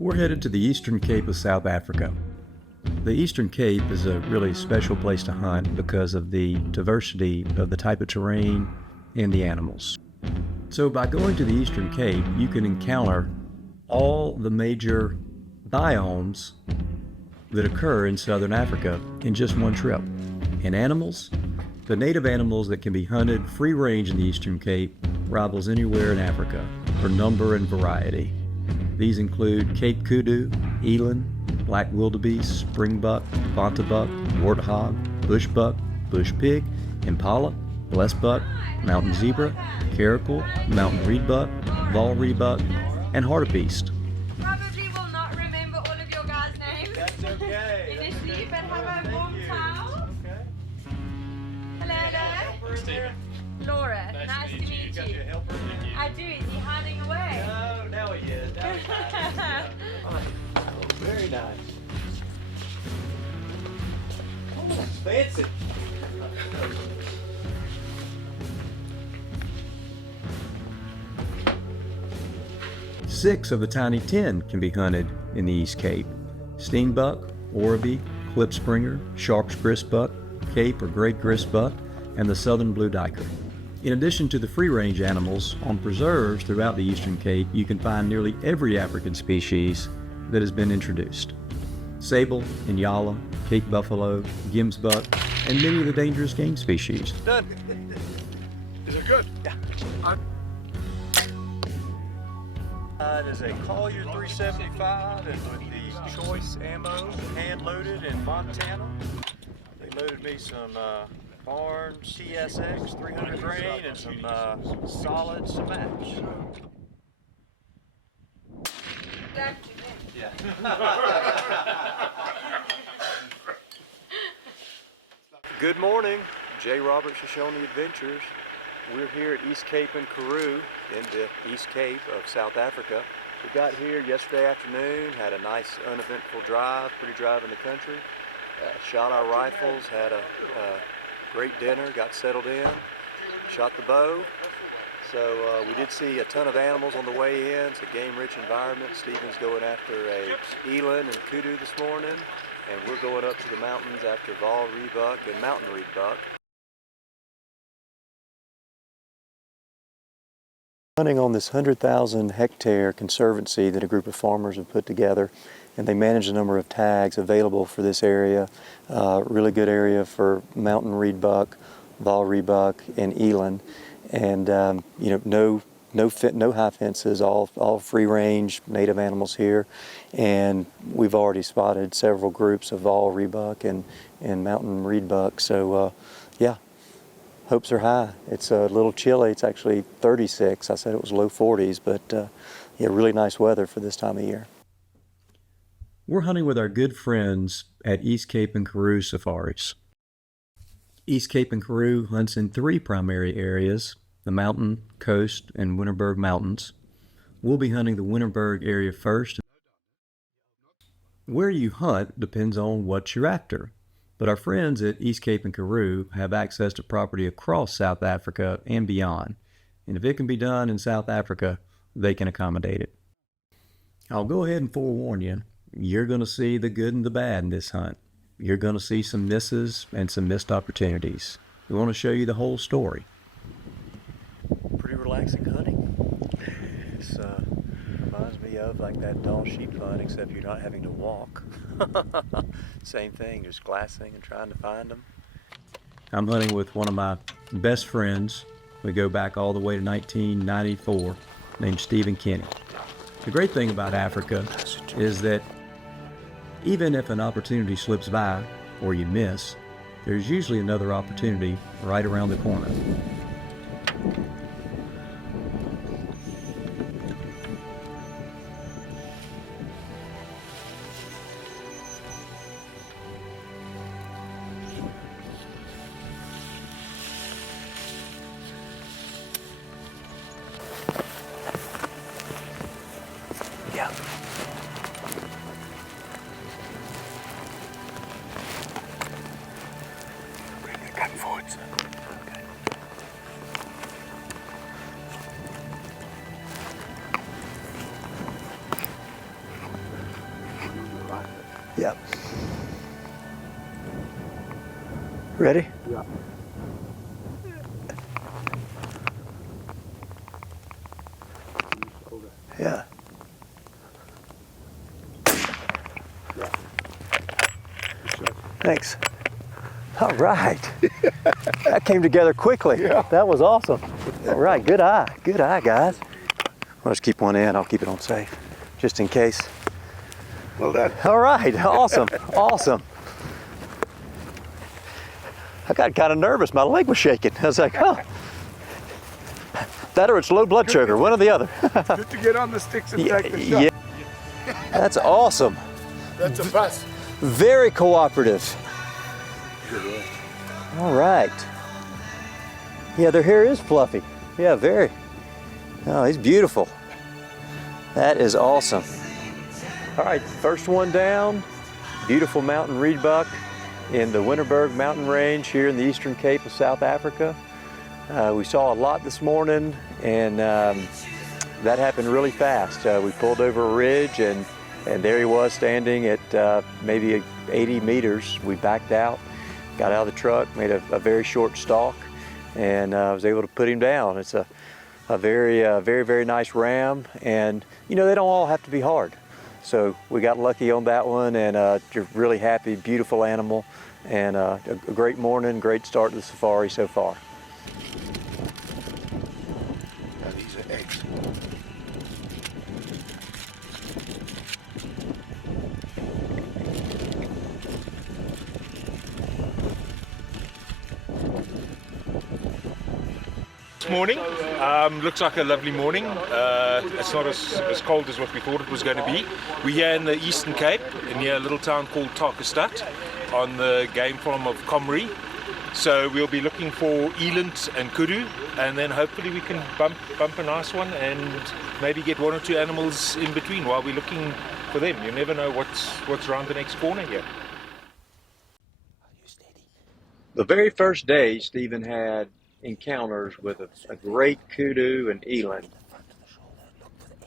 We're headed to the Eastern Cape of South Africa. The Eastern Cape is a really special place to hunt because of the diversity of the type of terrain and the animals. So by going to the Eastern Cape, you can encounter all the major biomes that occur in Southern Africa in just one trip. And animals, the native animals that can be hunted free range in the Eastern Cape rivals anywhere in Africa for number and variety. These include Cape kudu, eland, black wildebeest, springbuck, bontabuck, warthog, bushbuck, bush pig, impala, blessbuck, mountain zebra, caracal, mountain reedbuck, Vaal reedbuck, and hartebeest. Probably will not remember all of your guys' names. That's okay. Initially, but have a warm towel. Okay. Hello, hello. Stephen. Laura, nice to meet you. You got your helper with you? I do. Is he hiding away? No, now he is. Now he's nice. Oh, very nice. Oh, fancy. 6 of the tiny 10 can be hunted in the East Cape: steenbuck, oribi, klipspringer, sharp's gristbuck, Cape or great gristbuck, and the southern blue duiker. In addition to the free-range animals, on preserves throughout the Eastern Cape, you can find nearly every African species that has been introduced: sable, inyala, Cape buffalo, gemsbuck, and many of the dangerous game species. Done. Is it good? Yeah. It is a Collier 375 and with the choice ammo, hand-loaded in Montana. They loaded me some Barnes TSX 300 grain and some solid Smash. Yeah. Good morning, J. Robert Shoshone Adventures. We're here at East Cape and Karoo in the East Cape of South Africa. We got here yesterday afternoon, had a nice uneventful drive, pretty drive in the country. Shot our rifles, had a great dinner, got settled in, shot the bow. So we did see a ton of animals on the way in. It's a game-rich environment. Stephen's going after a eland and kudu this morning, and we're going up to the mountains after Vaal reedbuck and mountain reedbuck. Hunting on this 100,000 hectare conservancy that a group of farmers have put together, and they manage the number of tags available for this area. Really good area for mountain reedbuck, Vaal reedbuck, and eland. And you know, no high fences, all free range native animals here. And we've already spotted several groups of Vaal reedbuck and mountain reedbuck. So yeah, hopes are high. It's a little chilly. It's actually 36. I said it was low 40s, but yeah, really nice weather for this time of year. We're hunting with our good friends at East Cape and Karoo Safaris. East Cape and Karoo hunts in 3 primary areas: the mountain, coast, and Winterberg Mountains. We'll be hunting the Winterberg area first. Where you hunt depends on what you're after, but our friends at East Cape and Karoo have access to property across South Africa and beyond. And if it can be done in South Africa, they can accommodate it. I'll go ahead and forewarn you, you're going to see the good and the bad in this hunt. You're going to see some misses and some missed opportunities. We want to show you the whole story. Pretty relaxing hunting. It's reminds me of like that Dahl sheep hunt, except you're not having to walk. Same thing, just glassing and trying to find them. I'm hunting with one of my best friends. We go back all the way to 1994, named Stephen Kenny. The great thing about Africa is that even if an opportunity slips by or you miss, there's usually another opportunity right around the corner. Yeah. Bring the gun forward, son. Okay. Yep. Ready? Yeah. Yeah. Thanks. All right. That came together quickly. Yeah. That was awesome. All right, good eye. Good eye, guys. I'll just keep one in. I'll keep it on safe, just in case. Well done. All right, awesome, awesome. I got kind of nervous. My leg was shaking. I was like, oh. That or it's low blood sugar, one or the other. Good to get on the sticks and take the shot. Yeah. That's awesome. That's a bus. Very cooperative. All right. Yeah, their hair is fluffy. Yeah, very. Oh, he's beautiful. That is awesome. All right, first one down. Beautiful mountain reedbuck in the Winterberg mountain range here in the Eastern Cape of South Africa. We saw a lot this morning, and that happened really fast. We pulled over a ridge, and there he was standing at maybe 80 meters. We backed out, got out of the truck, made a very short stalk, and I was able to put him down. It's a very nice ram, and you know, they don't all have to be hard. So we got lucky on that one, and really happy, beautiful animal, and a great morning, great start to the safari so far. Now these are eggs. This morning looks like a lovely morning. It's not as cold as what we thought it was going to be. We're here in the Eastern Cape, near a little town called Tarkastad, on the game farm of Comrie. So we'll be looking for eland and kudu, and then hopefully we can bump a nice one and maybe get one or two animals in between while we're looking for them. You never know what's around the next corner here. The very first day, Stephen had encounters with a great kudu and eland.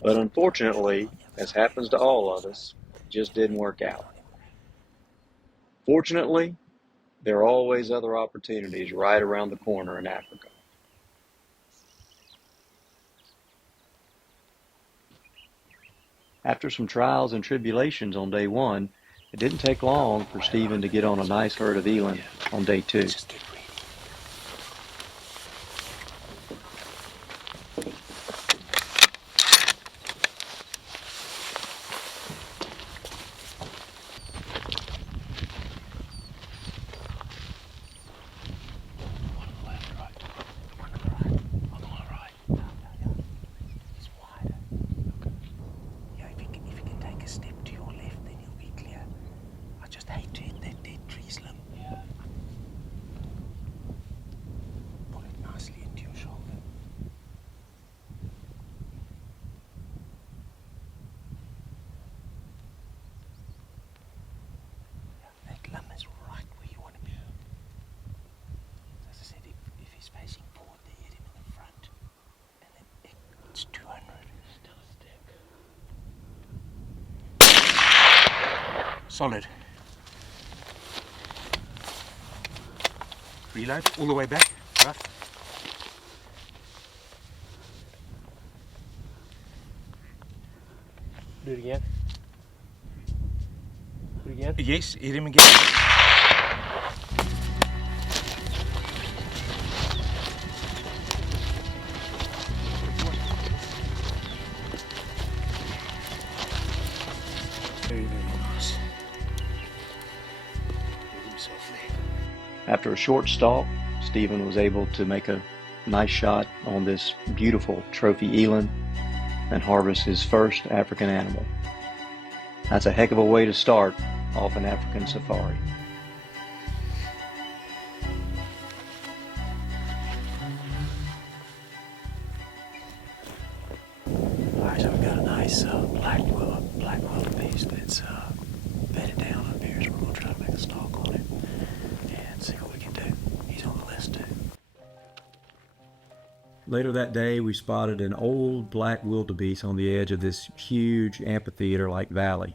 But unfortunately, as happens to all of us, it just didn't work out. Fortunately, there are always other opportunities right around the corner in Africa. After some trials and tribulations on day one, it didn't take long for Stephen to get on a nice herd of eland on day two. Solid. Reload all the way back. Rough. Do it again. Do it again. Yes, hit him again. Very nice. Hit him softly. After a short stalk, Stephen was able to make a nice shot on this beautiful trophy eland and harvest his first African animal. That's a heck of a way to start off an African safari. Alright, so we've got a nice black wildebeest that's bedded down up here, so we're going to try to make a stalk on it and see what we can do. He's on the list too. Later that day, we spotted an old black wildebeest on the edge of this huge amphitheater-like valley.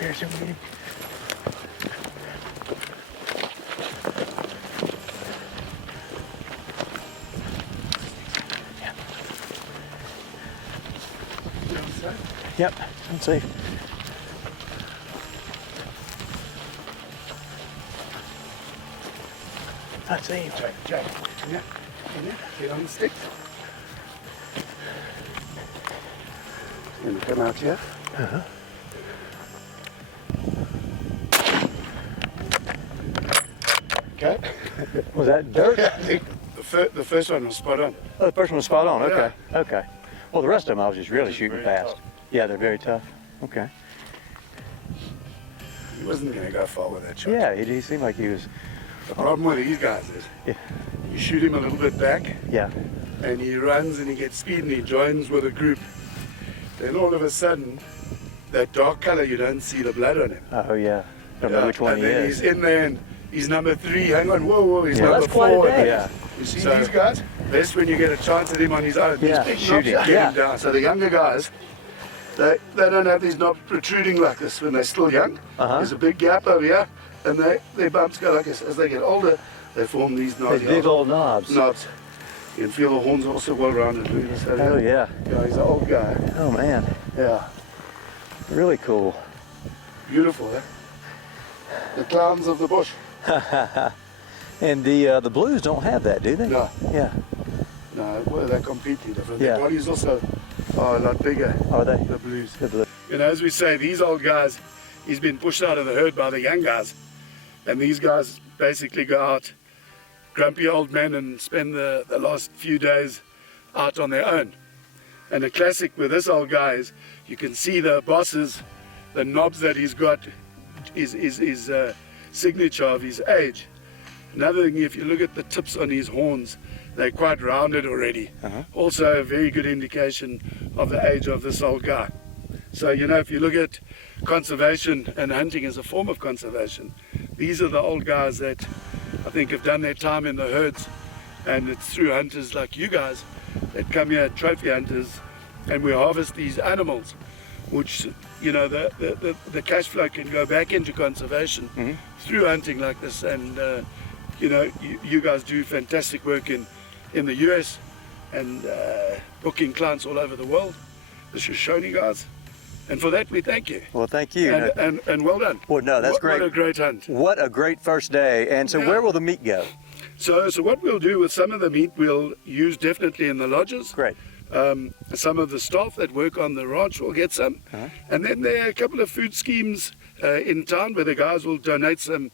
There's him. Yep, let's see. I see him. Jack, yeah, get on the sticks. He's going to come out here. Uh-huh. Okay. Was that dirt? I think the first one was spot on. Oh, the first one was spot on. Okay. Yeah. Okay. Well, the rest of them I was just really shooting very past. tough. Yeah, they're very tough. Okay. He wasn't going to go far with that shot. Yeah, he seemed like he was. The problem with these guys is Yeah. you shoot him a little bit back Yeah. and he runs and he gets speed and he joins with a group. Then all of a sudden, that dark color, you don't see the blood on him. Oh yeah. Don't know which one and he then is. he's in there and he's number 3. Hang on, whoa, he's Yeah, number that's quite a 4. day. Yeah. You see these guys? Best when you get a chance at him on his own. Yeah, These big shoot knobs him. get Yeah. him down. So the younger guys, they don't have these knobs protruding like this when they're still young. Uh-huh. There's a big gap over here, and their bumps go like this. As they get older, they form these These knobs. big old knobs. knobs. You can feel the horns also well rounded. Look at this. Oh yeah. Yeah, he's an old guy. Oh man. Yeah, Really cool. beautiful, eh? The clowns of the bush. And the blues don't have that, do they? No. Yeah. No, well, they're completely different. Yeah. Their bodies also are a lot bigger. Are they? The blues. The blue. You know, as we say, these old guys, he's been pushed out of the herd by the young guys. And these guys basically go out, grumpy old men, and spend the last few days out on their own. And the classic with this old guy is you can see the bosses, the knobs that he's got is his signature of his age. Another thing, if you look at the tips on his horns, they're quite rounded already. Uh-huh. Also a very good indication of the age of this old guy. So, you know, if you look at conservation and hunting as a form of conservation, these are the old guys that I think have done their time in the herds, and it's through hunters like you guys that come here, trophy hunters, and we harvest these animals, which, you know, the cash flow can go back into conservation through hunting like this. And, you know, you guys do fantastic work in the US and booking clients all over the world, the Shoshone guys. And for that, we thank you. Well, thank you. And well done. Well, no, that's great. What a great hunt. What a great first day. And so Yeah. where will the meat go? So what we'll do with some of the meat, we'll use definitely in the lodges. Great. Some of the staff that work on the ranch will get some. And then there are a couple of food schemes in town where the guys will donate some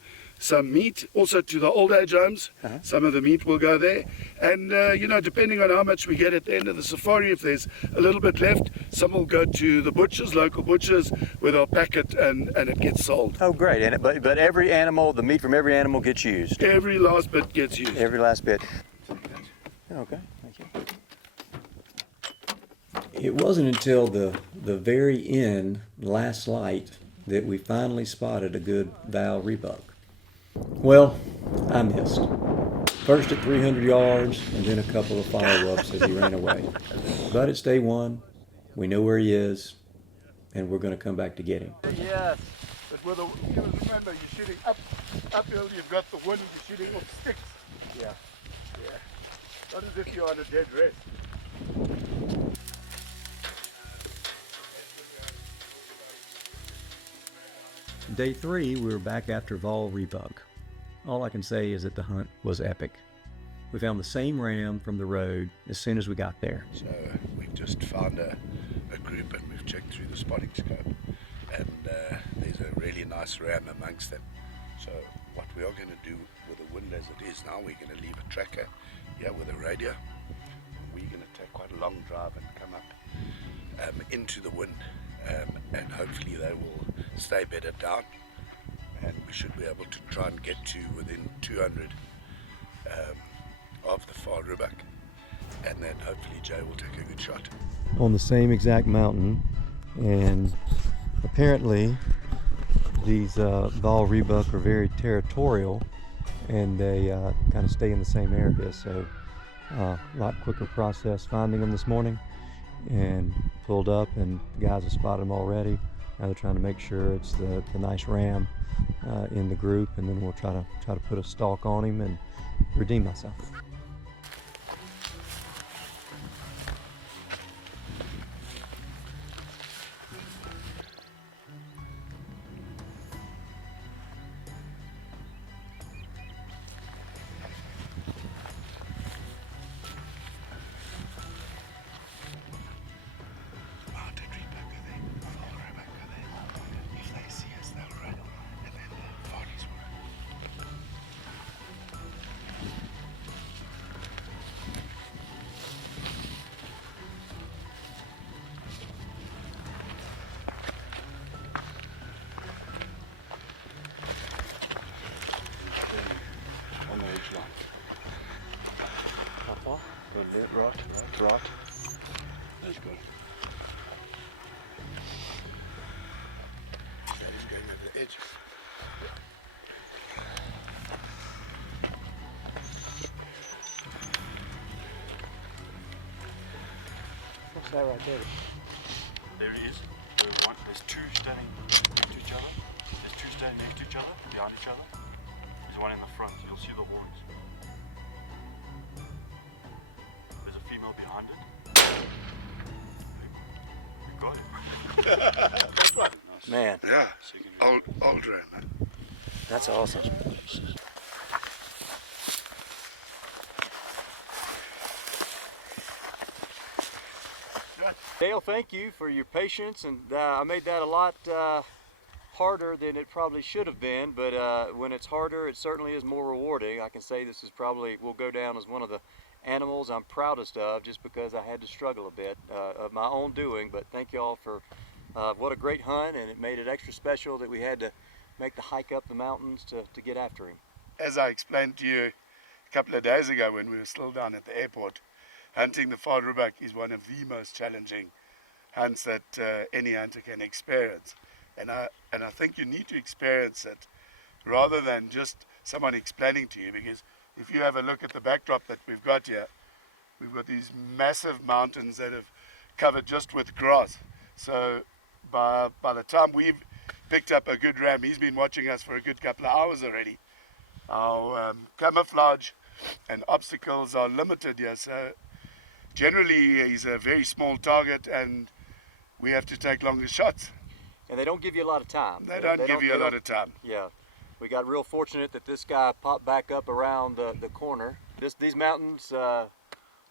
meat also to the old age homes. Some of the meat will go there. And, you know, depending on how much we get at the end of the safari, if there's a little bit left, some will go to the butchers, local butchers, where they'll pack it and it gets sold. Oh, great. And but every animal, the meat from every animal gets used. Every last bit gets used. Every last bit. Okay, thank you. It wasn't until the very end, last light, that we finally spotted a good Vaal reedbuck. Well, I missed. First at 300 yards, and then a couple of follow-ups as he ran away. But it's day one. We know where he is, and we're going to come back to get him. Yes. But remember, you're shooting uphill, you've got the wind, you're shooting off sticks. Yeah. Not as if you're on a dead rest. Day 3, we were back after Vaal reedbuck. All I can say is that the hunt was epic. We found the same ram from the road as soon as we got there. So we've just found a group and we've checked through the spotting scope, and there's a really nice ram amongst them. So what we are going to do with the wind as it is now, we're going to leave a tracker here with a radio. We're going to take quite a long drive and come up into the wind, and hopefully they will stay bedded down, and we should be able to try and get to within 200 of the Vaal reedbuck, and then hopefully Jay will take a good shot. On the same exact mountain, and apparently these Vaal reedbuck are very territorial, and they kind of stay in the same area, so a lot quicker process finding them this morning, and pulled up, and the guys have spotted them already. Now they're trying to make sure it's the nice ram in the group, and then we'll try to put a stalk on him and redeem myself. On the edge line. How far? Go left, right. That's good. That is going over the edge. What's that right there? There he is. There's two standing next to each other. There's two standing next to each other, behind each other. There's one in the front. You'll see the horns. There's a female behind it. You got it. That one. Nice. Man, Yeah, Second. old ram. that's awesome. Dale, thank you for your patience, and I made that a lot harder than it probably should have been, but when it's harder, it certainly is more rewarding. I can say this is probably, will go down as one of the animals I'm proudest of, just because I had to struggle a bit of my own doing, but thank you all for what a great hunt, and it made it extra special that we had to make the hike up the mountains to get after him. As I explained to you a couple of days ago when we were still down at the airport, hunting the Vaal reedbuck is one of the most challenging hunts that any hunter can experience. And I think you need to experience it rather than just someone explaining to you, because if you have a look at the backdrop that we've got here, we've got these massive mountains that have covered just with grass. So by the time we've picked up a good ram, he's been watching us for a good couple of hours already. Our camouflage and obstacles are limited here, so generally he's a very small target and we have to take longer shots. And they don't give you a lot of time. They don't give you a lot of time. Yeah, we got real fortunate that this guy popped back up around the corner. These mountains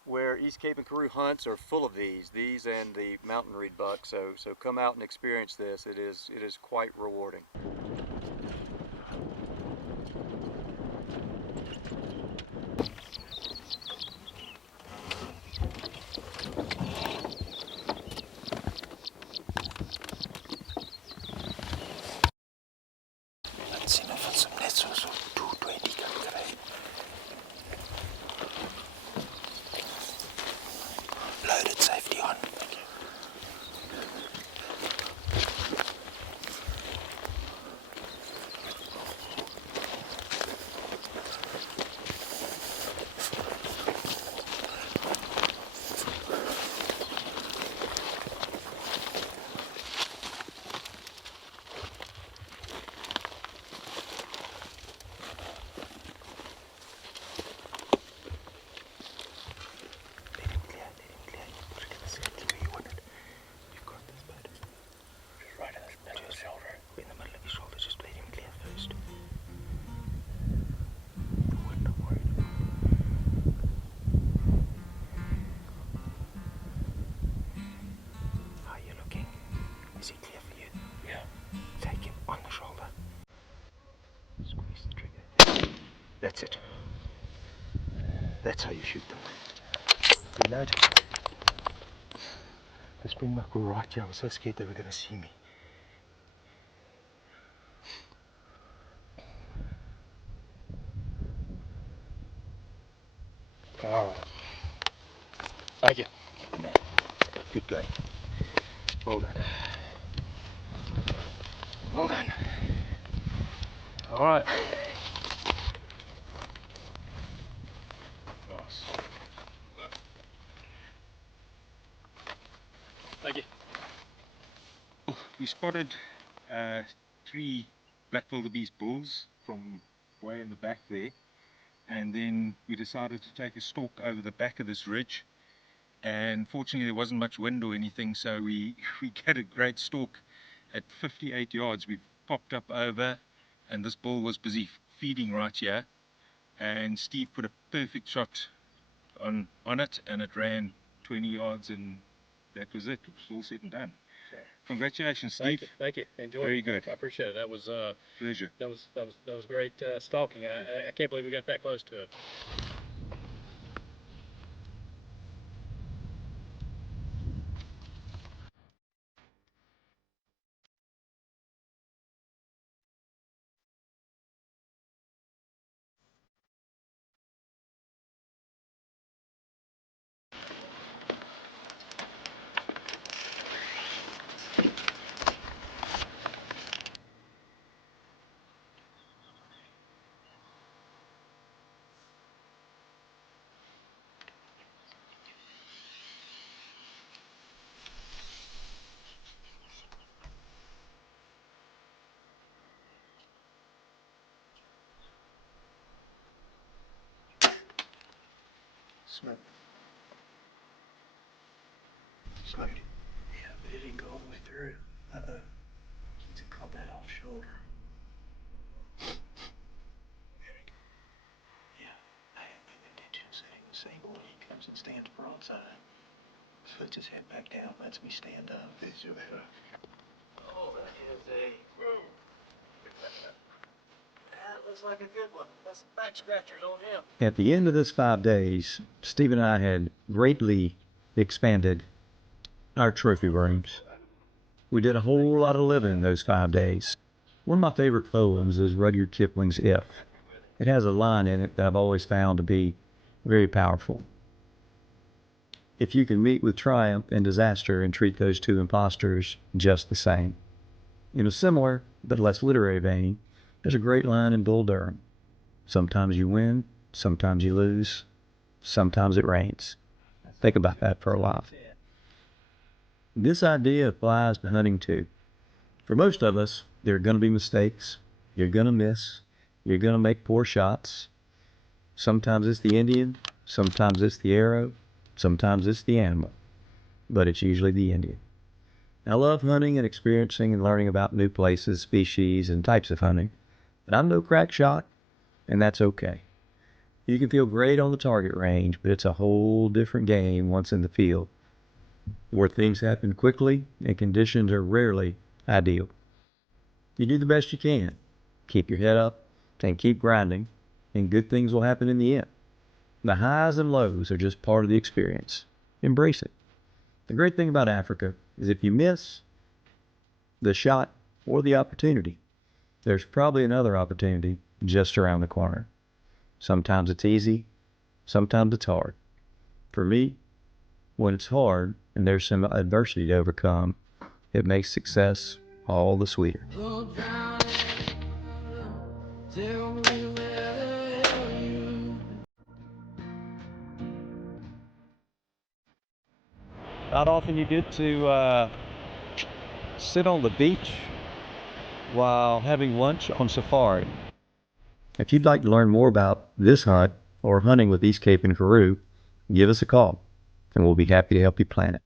where East Cape and Karoo hunts are full of these and the mountain reedbuck. So come out and experience this. It is quite rewarding. Loaded safety on. That's it. That's how you shoot them. Reload. The springbuck were right here. I was so scared they were going to see me. Alright. Okay. Good going. Well done. Well done. Alright. Thank you. we spotted 3 black wildebeest bulls from way in the back there, and then we decided to take a stalk over the back of this ridge, and fortunately there wasn't much wind or anything, so we get a great stalk at 58 yards. We popped up over, and this bull was busy feeding right here, and Steve put a perfect shot on it, and it ran 20 yards, and that was it. It was all said and done. Congratulations, Steve. Thank you. Enjoy. Very good. I appreciate it. That was Pleasure. that was great stalking. I can't believe we got that close to it. Smoke. Smoked it. Yeah, but it didn't go all the way through. Uh-oh. He's caught that off shoulder. Yeah, I had no intention of setting the same when he comes and stands broadside. Puts his head back down, lets me stand up. Oh, that is a... That looks like a good one. That's some back scratchers on him. At the end of this 5 days, Steve and I had greatly expanded our trophy rooms. We did a whole lot of living in those 5 days. One of my favorite poems is Rudyard Kipling's If. It has a line in it that I've always found to be very powerful. If you can meet with triumph and disaster and treat those two impostors just the same. In a similar, but less literary vein, there's a great line in Bull Durham. Sometimes you win, sometimes you lose, sometimes it rains. Think about that for a while. This idea applies to hunting too. For most of us, there are going to be mistakes. You're going to miss. You're going to make poor shots. Sometimes it's the Indian, sometimes it's the arrow, sometimes it's the animal, but it's usually the Indian. I love hunting and experiencing and learning about new places, species, and types of hunting, but I'm no crack shot, and that's okay. You can feel great on the target range, but it's a whole different game once in the field, where things happen quickly and conditions are rarely ideal. You do the best you can. Keep your head up and keep grinding, and good things will happen in the end. The highs and lows are just part of the experience. Embrace it. The great thing about Africa is if you miss the shot or the opportunity, there's probably another opportunity just around the corner. Sometimes it's easy, sometimes it's hard. For me, when it's hard and there's some adversity to overcome, it makes success all the sweeter. Not often you get to sit on the beach while having lunch on safari. If you'd like to learn more about this hunt or hunting with East Cape and Karoo, give us a call and we'll be happy to help you plan it.